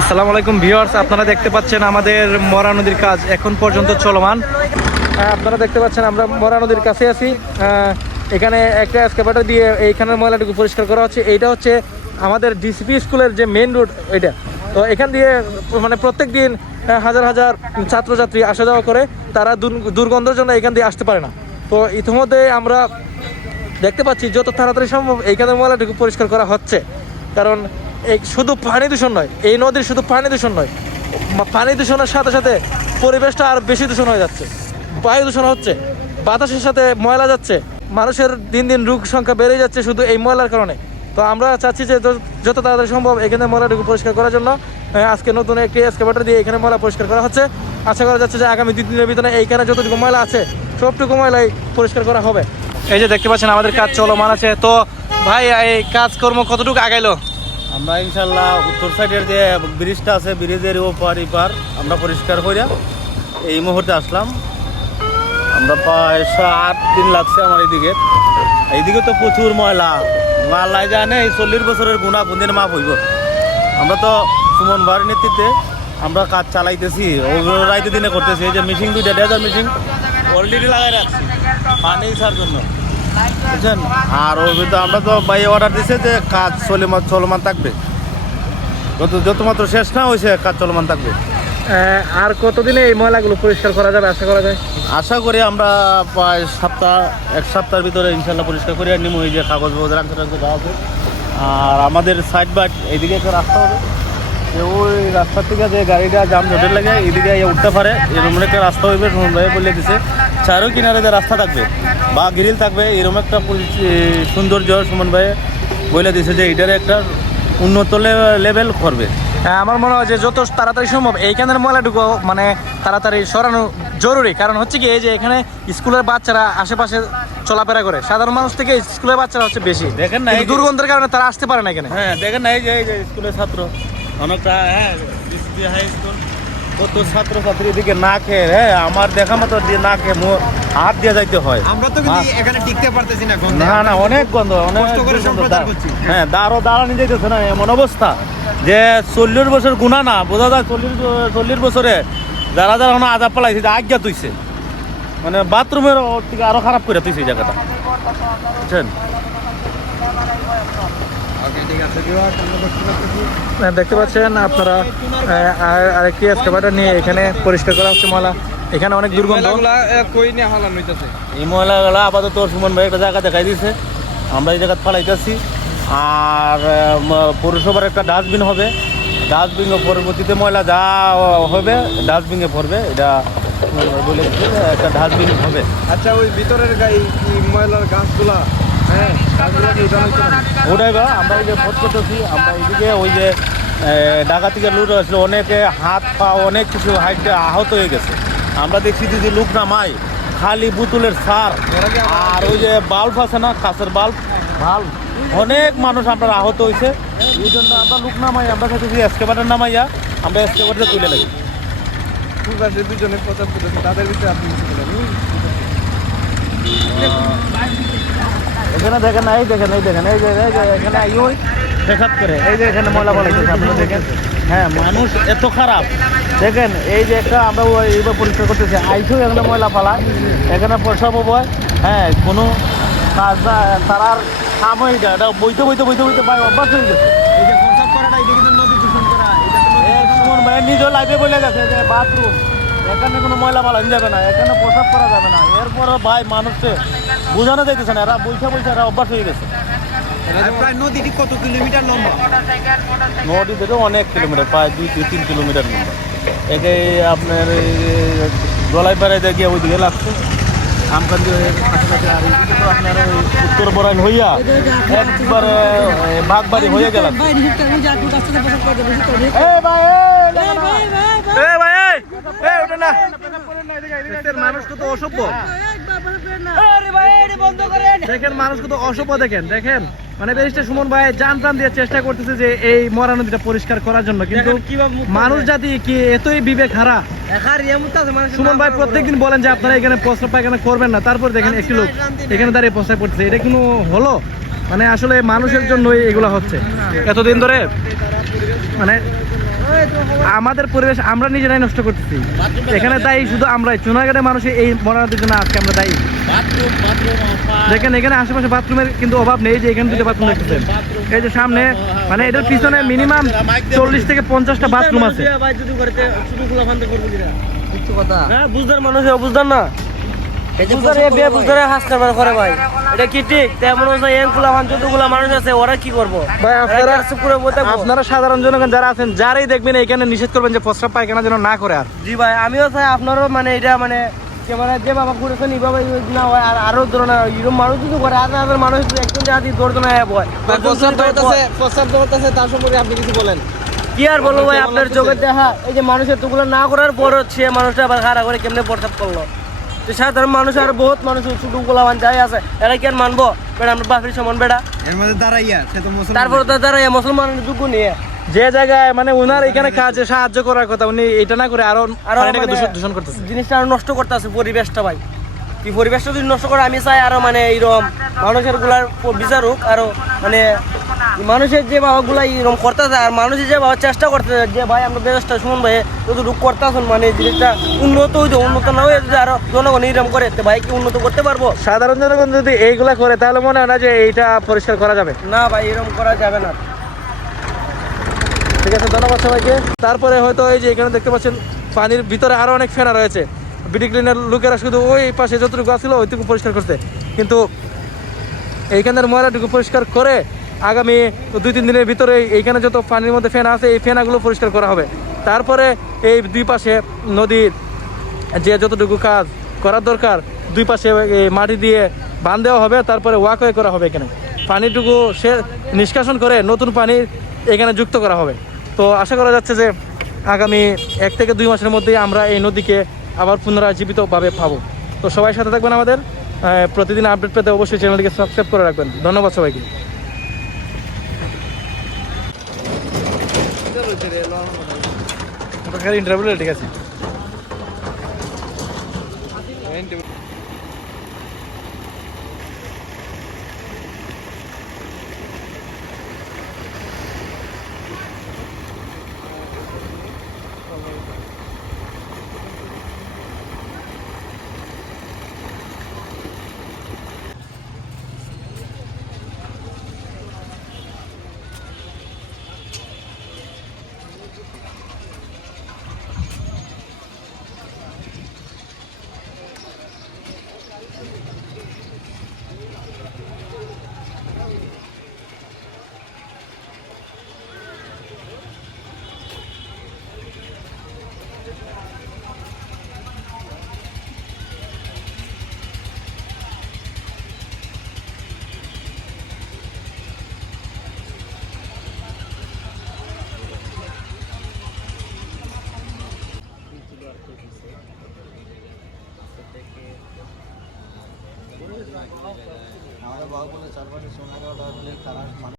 আসসালামু আলাইকুম ভিউয়ার্স, আপনারা দেখতে পাচ্ছেন আমাদের মরা নদীর কাজ এখন পর্যন্ত চলমান। আপনারা দেখতে পাচ্ছেন আমরা মরা নদীর কাছে আছি। এখানে একটা এসকেপাটার দিয়ে এইখানের ময়লাটুকু পরিষ্কার করা হচ্ছে। এইটা হচ্ছে আমাদের ডিসিপি স্কুলের যে মেন রোড এটা তো এখান দিয়ে মানে প্রত্যেক দিন হাজার হাজার ছাত্রছাত্রী আসা যাওয়া করে। তারা দুর- দুর্গন্ধের জন্য এখান দিয়ে আসতে পারে না। তো ইতিমধ্যে আমরা দেখতে পাচ্ছি যত তাড়াতাড়ি সম্ভব এইখানে ময়লাটুকু পরিষ্কার করা হচ্ছে। কারণ এই শুধু পানি দূষণ নয়, এই নদীর শুধু পানি দূষণ নয় পানি দূষণের সাথে সাথে পরিবেশটা আর বেশি দূষণ হয়ে যাচ্ছে। বায়ু দূষণ হচ্ছে, বাতাসের সাথে ময়লা যাচ্ছে, মানুষের দিন দিন রোগ সংখ্যা বেড়ে যাচ্ছে শুধু এই ময়লার কারণে। তো আমরা চাচ্ছি যে যত- তাড়াতাড়ি সম্ভব এখানে ময়লাটুকু পরিষ্কার করার জন্য আজকে নতুন একটি এসকেভেটার দিয়ে এখানে ময়লা পরিষ্কার করা হচ্ছে। আশা করা যাচ্ছে যে আগামী দুই দিনের ভিতরে এইখানে যতটুকু ময়লা আছে, সবটুকু ময়লাই পরিষ্কার করা হবে। এই যে দেখতে পাচ্ছেন আমাদের কাজ চলমান আছে। তো ভাই, এই কাজকর্ম কতটুকু আগাইলো? আমরা ইনশাল্লাহ উত্তর সাইডের যে ব্রিজটা আছে, ব্রিজের ওপার ইপার আমরা পরিষ্কার করিয়া এই মুহূর্তে আসলাম। আমরা প্রায় সাত দিন লাগছে আমার এইদিকে এইদিকে তো প্রচুর ময়লা। আল্লাহ জানে এই চল্লিশ বছরের গুণা কোনদিন মাপ হইব। আমরা তো সুমন ভাইয়ের নেতৃত্বে আমরা কাজ চালাইতেছি রাইতে দিনে করতেছি। এই যে মিশিং দুইটা, ডেজার মিশিং অলরেডি লাগাই রাখছি, পানি ছাড় জন্য। বুঝছেন? আর ওর ভিতরে আমরা তো বাই অর্ডার দিছে যে কাজ চলমান চলমান থাকবে। যত যত মাত্র শেষ না হয়েছে কাজ চলমান থাকবে। আর কতদিনে এই ময়লাগুলো পরিষ্কার করা যাবে আশা করা যায়? আশা করি আমরা প্রায় সপ্তাহ এক সপ্তাহের ভিতরে ইনশাল্লাহ পরিষ্কার করে নিব এই যে কাগজ দেওয়া আছে। আর আমাদের সাইড বাট এইদিকে একটা রাস্তা হবে। ওই রাস্তার থেকে যে গাড়িটা জাম জটের লাগে এদিকে উঠতে পারে। এরকম একটা রাস্তা হইবে ভাই বলে দিছে। চারো কিনারে যে রাস্তা থাকবে বা গ্রিল থাকবে এরকম একটা সৌন্দর্য সুমন ভাই বলে দিছে যে এটার একটা উন্নত লেভেল করবে। হ্যাঁ, আমার মনে হয় যে যত তাড়াতাড়ি সম্ভব এইখানের ময়লাটুকু মানে তাড়াতাড়ি সরানো জরুরি। কারণ হচ্ছে কি এই যে এখানে স্কুলের বাচ্চারা আশেপাশে চলাফেরা করে সাধারণ মানুষ থেকে স্কুলের বাচ্চারা হচ্ছে বেশি। দেখেন না, এই দুর্গন্ধের কারণে তারা আসতে পারে না এখানে। হ্যাঁ দেখেন না এই যে স্কুলের ছাত্র। অনেকটা হ্যাঁ হাই স্কুল। কত ছাত্র ছাত্রী এদিকে না খেয়ে হ্যাঁ আমার দেখা মতো না খেয়ে মুখ হাত দিয়ে যাইতে হয়। আমরা তো এখানে টিকতে পারতেছি না না না অনেক গন্ধ অনেক। হ্যাঁ দাঁড়ো দাঁড়ানি যাইতেছে না এমন অবস্থা যে চল্লিশ বছর গুণা না বোঝা যায় চল্লিশ চল্লিশ বছরে যারা যারা ওনা আজাব পালাইছে যে আজ্ঞা তুইছে। মানে বাথরুমের থেকে আরও খারাপ করে তুইছে এই জায়গাটা। বুঝছেন ওকে ঠিক আছে viewers, আমরা দেখতে আহ, দেখতে পাচ্ছেন আপনারা আরেকটি এসকেভাটার নিয়ে এখানে পরিষ্কার করা হচ্ছে ময়লা। এখানে অনেক দুর্গন্ধ। এই ময়লাগুলো আপাতত সুমন ভাই একটা জায়গা দেখাই দিয়েছে আমরা এই জায়গা ফালাইতেছি। আর পৌরসভার একটা ডাস্টবিন হবে। ডাস্টবিন পরবর্তীতে ময়লা যা হবে ডাস্টবিনে পড়বে এটা বলে একটা ডাস্টবিন হবে। আচ্ছা ওই ভিতরের গাই কি ময়লার গাছগুলা? না? ওটাই বা আমরা এই যে ভোট করতেছি আমরা এইদিকে ওই যে ঢাকা থেকে লুট আসলে অনেকে হাত পা অনেক কিছু হাইটে আহত হয়ে গেছে আমরা দেখছি যে লোক নামাই খালি বুতুলের সার আর ওই যে বাল্ব আছে না কাঁচের বাল্ব বাল্ব অনেক মানুষ আপনার আহত হয়েছে এই জন্য আমরা লোক নামাই আমরা চাইছি এসকেবারের নামাইয়া আমরা এসকেবারটা তুলে লাগি ঠিক আছে দুজনে প্রচার করতেছে তাদের ভিতরে আপনি? এখানে দেখেন এই দেখেন এই দেখেন এই যে এই যে এখানে ওই পেশাব করে। এই যে এখানে ময়লা ফলাইতেছে আপনারা দেখেন। হ্যাঁ মানুষ এত খারাপ। দেখেন এই যে একটা আমরা এইবার পরিষ্কার করতেছি আইসেও এখানে ময়লা ফালায়। এখানে প্রসাব হয় হ্যাঁ কোনো কাজ তারার কামই এটা এটা বইতে বইতে বইতে বইতে ভাই অভ্যাস হয়ে গেছে। এই যে প্রচার করাটা এটা কিন্তু নদী দূষণ করা ভাই নিজের লাইফে বলে গেছে যে বাথরুম এখানে কোনো ময়লা ফালানো যাবে না এখানে প্রসাব করা যাবে না। এরপরও ভাই মানুষকে বোঝানো যাইতেছে না এরা বইতে বইতে এরা অভ্যাস হয়ে গেছে প্রায় নদীটি কত কিলোমিটার লম্বা নদী থেকে অনেক কিলোমিটার প্রায় দুই দুই তিন কিলোমিটার লম্বা একে আপনার দলাই পাড়ায় গিয়ে ওইদিকে লাগছে আমকান্দি হয়ে কাছাকাছি আর এইদিকে তো আপনার উত্তর হইয়া একবারে বাগবাড়ি হয়ে গেল মানুষ কত অসভ্য দেখেন মানুষ কত অসভ্য দেখেন দেখেন। মানে ব্যারিস্টার সুমন ভাই জান প্রাণ দিয়ে চেষ্টা করতেছে যে এই মরা নদীটা পরিষ্কার করার জন্য কিন্তু মানুষ জাতি কি এতই বিবেক হারা? সুমন ভাই প্রত্যেকদিন বলেন যে আপনারা এখানে প্রস্রাব পায়খানা করবেন না। তারপর দেখেন একটি লোক এখানে দাঁড়িয়ে প্রস্রাব করতেছে। এটা কোনো হলো? মানে আসলে মানুষের জন্য এগুলা হচ্ছে। এতদিন ধরে মানে আমাদের পরিবেশ আমরা নিজেরাই নষ্ট করতেছি। এখানে দায়ী শুধু আমরাই। চুনাঘাটের মানুষ এই মরানোদের জন্য আজকে আমরা দায়ী। দেখেন এখানে আশেপাশে বাথরুমের কিন্তু অভাব নেই যে এখানে দুটো বাথরুম দেখতেছেন। এই যে সামনে মানে এটার পিছনে মিনিমাম চল্লিশ থেকে পঞ্চাশটা বাথরুম আছে। ভাই যদি করতে শুধু খোলা ফান্দ করব কিনা? হ্যাঁ বুঝদার মানুষ বুঝদার না। করে ভাই। এটা কি ঠিক? তেমন যতগুলা মানুষ আছে ওরা কি করব? ভাই আপনারা। আপনারা সাধারণ জনগণ যারা আছেন যারাই দেখবেন এখানে নিষেধ করবেন যে প্রস্রাব পায়খানা যেন না করে আর। জি ভাই আমিও চাই আপনারও মানে এটা মানে মানে যে বাবা করেছেন এই না হয় আর আরও ধরনের এরকম মানুষ যদি করে হাজার মানুষ যদি একজন জাতি দৌড় না হয় তার সম্পর্কে আপনি কিছু বলেন। কি আর বলব ভাই আপনার চোখের দেখা এই যে মানুষের তোগুলো না করার পর সে মানুষটা আবার খারাপ করে কেমনে প্রস্তাব করল? সাধারণ মানুষ আর বহুত মানুষ ছোট গোলাবান যাই আছে। এরা কি আর মানবো? বেড়া আমরা বাপের সমান বেড়া। এর মধ্যে দাঁড়াইয়া সে তো মুসলমান। তারপরে তো দাঁড়াইয়া মুসলমানের যোগ্য নিয়ে। যে জায়গায় মানে ওনার এখানে কাজে সাহায্য করার কথা উনি এটা না করে আরও আরও মানে দূষণ করতেছে। জিনিসটা আরও নষ্ট করতেছে পরিবেশটা ভাই। এই পরিবেশটা যদি নষ্ট করে আমি চাই আরও মানে এইরকম মানুষেরগুলার বিচারুক আরও মানে মানুষের যে বাবাগুলা এরকম করতেছে আর মানুষের যে বাবা চেষ্টা করতেছে যে ভাই আমরা ব্যবস্থা শুনুন ভাই যতটুকু করতেছেন মানে জিনিসটা উন্নত হইতো উন্নত না হয়ে যদি আরও জনগণ এরকম করে তো ভাই কি উন্নত করতে পারব? সাধারণ জনগণ যদি এইগুলা করে তাহলে মনে হয় না যে এইটা পরিষ্কার করা যাবে। না ভাই এরকম করা যাবে না। ঠিক আছে ধন্যবাদ সবাইকে। তারপরে হয়তো এই যে এখানে দেখতে পাচ্ছেন পানির ভিতরে আরও অনেক ফেনা রয়েছে। বিডি ক্লিনের লোকেরা শুধু ওই পাশে যতটুকু আছিল ওইটুকু পরিষ্কার করছে। কিন্তু এইখানের ময়লাটুকু পরিষ্কার করে আগামী দুই, তিন দিনের ভিতরে এইখানে যত পানির মধ্যে ফেনা আছে, এই ফেনাগুলো পরিষ্কার করা হবে। তারপরে এই দুই পাশে নদীর যে যতটুকু কাজ করার দরকার, দুই পাশে মাটি দিয়ে বান দেওয়া হবে, তারপরে ওয়াকওয়ে করা হবে এখানে। পানিটুকু সে নিষ্কাশন করে নতুন পানি এখানে যুক্ত করা হবে। তো আশা করা যাচ্ছে যে আগামী এক থেকে দুই মাসের মধ্যেই আমরা এই নদীকে আবার পুনরায় জীবিতভাবে পাবো। তো সবাই সাথে থাকবেন আমাদের। প্রতিদিন আপডেট পেতে অবশ্যই চ্যানেলটিকে সাবস্ক্রাইব করে রাখবেন। ধন্যবাদ সবাইকে। ইন্টারভিউ ঠিক আছে। బాగున్న సర్వాణి సుందరరావు